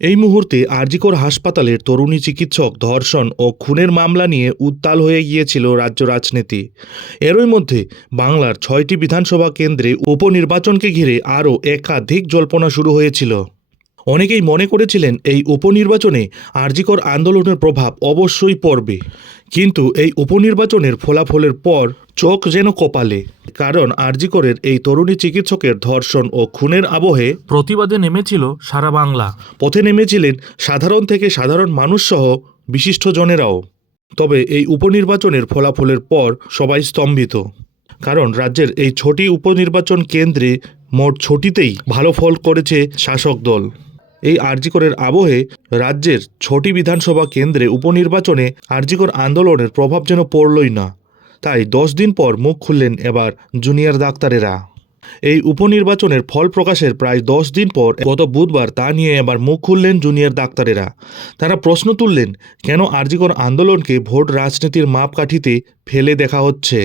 এই মুহূর্তে আরজিকর হাসপাতালের তরুণী চিকিৎসক ধর্ষণ ও খুনের মামলা নিয়ে উত্তাল হয়ে গিয়েছিল রাজ্য রাজনীতি। এরই মধ্যে বাংলার ছয়টি বিধানসভা কেন্দ্রে উপনির্বাচনকে ঘিরে আরও একাধিক জল্পনা শুরু হয়েছিল। অনেকেই মনে করেছিলেন এই উপনির্বাচনে আরজিকর আন্দোলনের প্রভাব অবশ্যই পড়বে। কিন্তু এই উপনির্বাচনের ফলাফলের পর চোখ যেন কপালে কারণ আরজিকরের এই তরুণী চিকিৎসকের ধর্ষণ ও খুনের আবহে প্রতিবাদে নেমেছিল সারা বাংলা। পথে নেমেছিলেন সাধারণ থেকে সাধারণ মানুষসহ বিশিষ্টজনেরাও। তবে এই উপনির্বাচনের ফলাফলের পর সবাই স্তম্ভিত কারণ রাজ্যের এই ছটি উপনির্বাচন কেন্দ্রে মোট ছটিতেই ভালো ফল করেছে শাসক দল। এই আরজিকরের আবহে রাজ্যের ছটি বিধানসভা কেন্দ্রে উপনির্বাচনে আরজিকর আন্দোলনের প্রভাব যেন পড়লই না। তাই দশ দিন পর মুখ খুললেন এবার জুনিয়র ডাক্তারেরা। এই উপনির্বাচনের ফল প্রকাশের প্রায় দশ দিন পর গত বুধবার তা নিয়ে এবার মুখ খুললেন জুনিয়র ডাক্তারেরা। তারা প্রশ্ন তুললেন, কেন আরজিকর আন্দোলনকে ভোট রাজনীতির মাপকাঠিতে ফেলে দেখা হচ্ছে?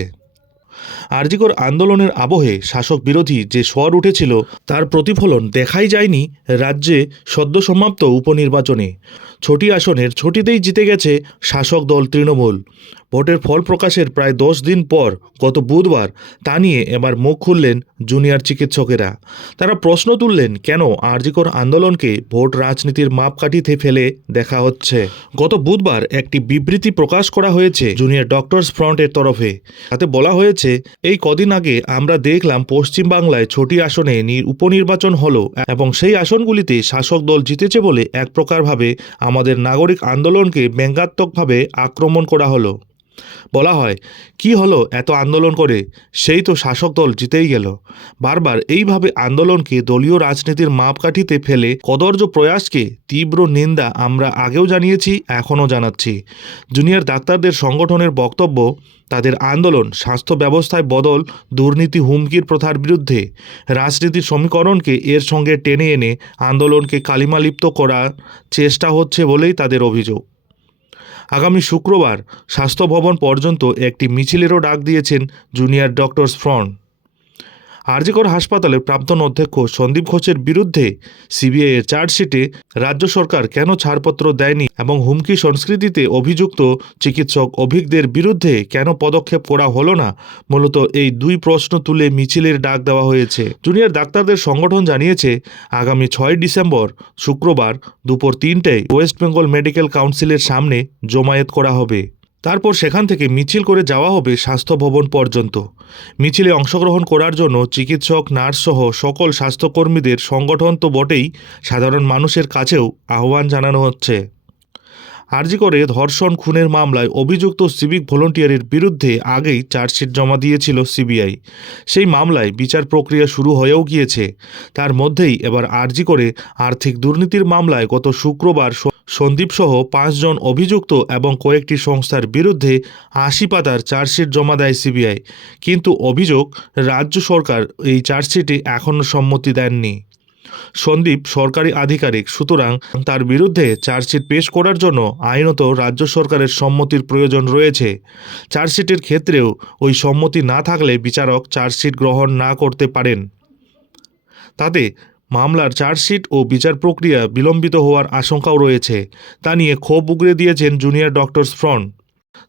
আরজিকর আন্দোলনের আবহে শাসক বিরোধী যে স্বর উঠেছিল, তার প্রতিফলন দেখাই যায়নি রাজ্যে সদ্য সমাপ্ত উপনির্বাচনে। ছটি আসনের ছটিতেই জিতে গেছে শাসক দল তৃণমূল। ভোটের ফল প্রকাশের প্রায় দশ দিন পর গত বুধবার তা নিয়ে এবার মুখ খুললেন জুনিয়র চিকিৎসকেরা। তারা প্রশ্ন তুললেন, কেন আরজিকর আন্দোলনকে ভোট রাজনীতির মাপকাঠিতে ফেলে দেখা হচ্ছে? গত বুধবার একটি বিবৃতি প্রকাশ করা হয়েছে জুনিয়র ডক্টরস ফ্রন্টের তরফে। তাতে বলা হয়েছে, এই কদিন আগে আমরা দেখলাম পশ্চিমবাংলায় ছটি আসনে উপনির্বাচন হলো এবং সেই আসনগুলিতে শাসক দল জিতেছে বলে এক প্রকারভাবে আমাদের নাগরিক আন্দোলনকে ব্যঙ্গাত্মকভাবে আক্রমণ করা হলো। বলা হয়, কি হলো এত আন্দোলন করে? সেই তো শাসক দল জিতেই গেল। বারবার এইভাবে আন্দোলনকে দলীয় রাজনীতির মাপকাঠিতে ফেলে কদর্য প্রয়াসকে তীব্র নিন্দা আমরা আগেও জানিয়েছি, এখনও জানাচ্ছি। জুনিয়র ডাক্তারদের সংগঠনের বক্তব্য, তাদের আন্দোলন, স্বাস্থ্য ব্যবস্থায় বদল, দুর্নীতি, হুমকির প্রথার বিরুদ্ধে, রাজনীতির সমীকরণকে এর সঙ্গে টেনে এনে আন্দোলনকে কালিমালিপ্ত করার চেষ্টা হচ্ছে বলেই তাদের অভিযোগ। আগামী শুক্রবার স্বাস্থ্য ভবন পর্যন্ত একটি মিছিলেরও ডাক দিয়েছেন জুনিয়র ডক্টরস ফ্রন্ট। আরজিকর হাসপাতালের প্রাক্তন অধ্যক্ষ সন্দীপ ঘোষের বিরুদ্ধে সিবিআইয়ের চার্জশিটে রাজ্য সরকার কেন ছাড়পত্র দেয়নি এবং হুমকি সংস্কৃতিতে অভিযুক্ত চিকিৎসক অভিজ্ঞদের বিরুদ্ধে কেন পদক্ষেপ করা হলো না? মূলত এই দুই প্রশ্ন তুলে মিছিলের ডাক দেওয়া হয়েছে। জুনিয়র ডাক্তারদের সংগঠন জানিয়েছে, আগামী ছয় ডিসেম্বর শুক্রবার দুপুর তিনটায় ওয়েস্ট বেঙ্গল মেডিকেল কাউন্সিলের সামনে জমায়েত করা হবে। তারপর সেখান থেকে মিছিল করে যাওয়া হবে স্বাস্থ্য ভবন পর্যন্ত। মিছিলে অংশগ্রহণ করার জন্য চিকিৎসক, নার্সসহ সকল স্বাস্থ্যকর্মীদের সংগঠন তো বটেই, সাধারণ মানুষের কাছেও আহ্বান জানানো হচ্ছে। আরজি করে ধর্ষণ খুনের মামলায় অভিযুক্ত সিভিক ভলন্টিয়ারের বিরুদ্ধে আগেই চার্জশিট জমা দিয়েছিল সিবিআই। সেই মামলায় বিচার প্রক্রিয়া শুরু হয়েও গিয়েছে। তার মধ্যেই এবার আরজি করে আর্থিক দুর্নীতির মামলায় গত শুক্রবার সন্দীপসহ পাঁচজন অভিযুক্ত এবং কয়েকটি সংস্থার বিরুদ্ধে আশি পাতার চার্জশিট জমা দেয় সিবিআই। কিন্তু অভিযোগ, রাজ্য সরকার এই চার্জশিটে এখনও সম্মতি দেননি। সন্দীপ সরকারি আধিকারিক, সুতরাং তার বিরুদ্ধে চার্জশিট পেশ করার জন্য আইনত রাজ্য সরকারের সম্মতির প্রয়োজন রয়েছে। চার্জশিটের ক্ষেত্রেও ওই সম্মতি না থাকলে বিচারক চার্জশিট গ্রহণ না করতে পারেন। তাতে মামলার চার্জশিট ও বিচার প্রক্রিয়া বিলম্বিত হওয়ার আশঙ্কাও রয়েছে। তা নিয়ে ক্ষোভ উগরে দিয়েছেন জুনিয়র ডক্টরস ফ্রন্ট।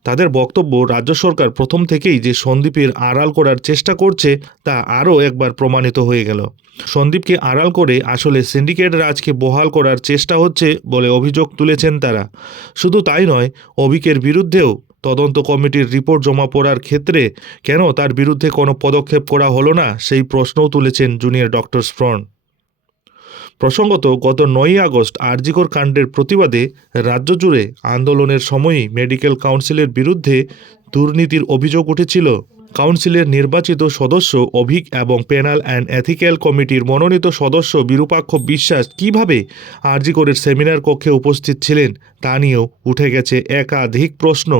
তাদের বক্তব্য, রাজ্য সরকার প্রথম থেকেই যে সন্দীপের আড়াল করার চেষ্টা করছে, তা আরও একবার প্রমাণিত হয়ে গেল। সন্দীপকে আড়াল করে আসলে সিন্ডিকেট রাজকে বহাল করার চেষ্টা হচ্ছে বলে অভিযোগ তুলেছেন তারা। শুধু তাই নয়, অভিকের বিরুদ্ধেও তদন্ত কমিটির রিপোর্ট জমা পড়ার ক্ষেত্রে কেন তার বিরুদ্ধে কোনো পদক্ষেপ করা হলো না, সেই প্রশ্নও তুলেছেন জুনিয়র ডক্টরস ফ্রন্ট। প্রসঙ্গত, গত নয়ই আগস্ট আরজিকর কাণ্ডের প্রতিবাদে রাজ্য জুড়ে আন্দোলনের সময়ই মেডিকেল কাউন্সিলের বিরুদ্ধে দুর্নীতির অভিযোগ উঠেছিল। কাউন্সিলের নির্বাচিত সদস্য অভিক এবং পেনাল অ্যান্ড এথিক্যাল কমিটির মনোনীত সদস্য বিরূপাক্ষ বিশ্বাস কীভাবে আরজিকরের সেমিনার কক্ষে উপস্থিত ছিলেন তা নিয়েও উঠে গেছে একাধিক প্রশ্ন।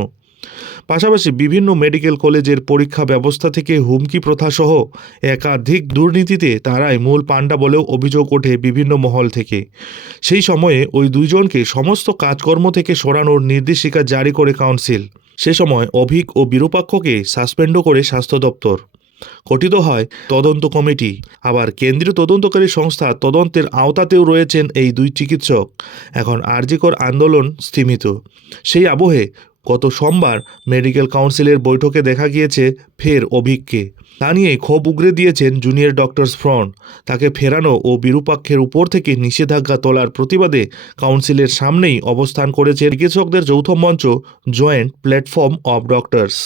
পাশাপাশি বিভিন্ন মেডিকেল কলেজের পরীক্ষা ব্যবস্থা থেকে হুমকি প্রথা সহ একাধিক দুর্নীতিতে তারাই মূল পাণ্ডা বলেও অভিযোগ ওঠে বিভিন্ন মহল থেকে। সেই সময়ে ওই দুইজনকে সমস্ত কাজকর্ম থেকে সরানোর নির্দেশিকা জারি করে কাউন্সিল। সে সময় অভিক ও বিরূপাক্ষকে সাসপেন্ডও করে স্বাস্থ্য দপ্তর। গঠিত হয় তদন্ত কমিটি। আবার কেন্দ্রীয় তদন্তকারী সংস্থা তদন্তের আওতাতেও রয়েছেন এই দুই চিকিৎসক। এখন আরজিকর আন্দোলন স্থিমিত। সেই আবহে গত সোমবার মেডিকেল কাউন্সিলের বৈঠকে দেখা গিয়েছে ফের অভিককে। তা নিয়ে ক্ষোভ উগরে দিয়েছেন জুনিয়র ডক্টরস ফ্রন্ট তাকে ফেরানো ও বিরূপাক্ষের উপর থেকে নিষেধাজ্ঞা তোলার প্রতিবাদে কাউন্সিলের সামনেই অবস্থান করেছে চিকিৎসকদের যৌথ মঞ্চ জয়েন্ট প্ল্যাটফর্ম অব ডক্টরস।